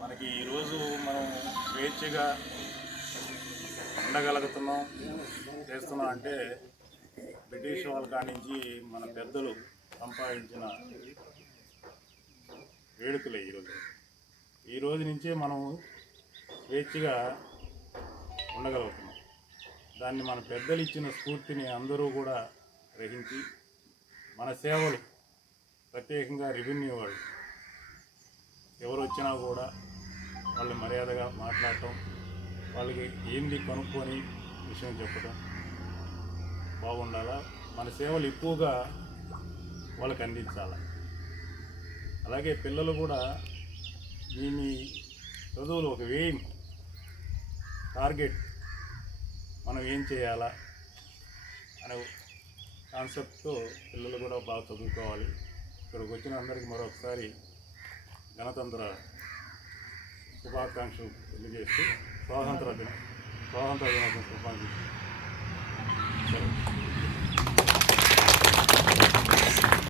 మనకి ఈరోజు మనం స్వేచ్ఛగా ఉండగలుగుతున్నాం. చేస్తున్నాం అంటే బ్రిటిష్ వాళ్ళ కానించి మన పెద్దలు సంపాదించిన వేడుకలే ఈరోజు ఈ రోజు నుంచే మనం స్వేచ్ఛగా ఉండగలుగుతున్నాం. దాన్ని మన పెద్దలు ఇచ్చిన స్ఫూర్తిని అందరూ కూడా గ్రహించి మన సేవలు ప్రత్యేకంగా రెవెన్యూ వాళ్ళు. ఎవరు వచ్చినా కూడా వాళ్ళు మర్యాదగా మాట్లాడటం వాళ్ళకి ఏంది కనుక్కొని విషయం చెప్పడం బాగుండాలా? మన సేవలు ఎక్కువగా వాళ్ళకి అందించాలి? అలాగే పిల్లలు కూడా దీన్ని చదువులు ఒక వేయం టార్గెట్ మనం ఏం చేయాలా అనే కాన్సెప్ట్తో పిల్లలు కూడా బాగా చదువుకోవాలి. ఇక్కడికి వచ్చిన అందరికీ మరొకసారి గణతంత్ర శుభాకాంక్షలు తెలియజేస్తూ స్వాతంత్ర దిన స్వాతంత్ర దినోత్సవం శుభాకాంక్షలు.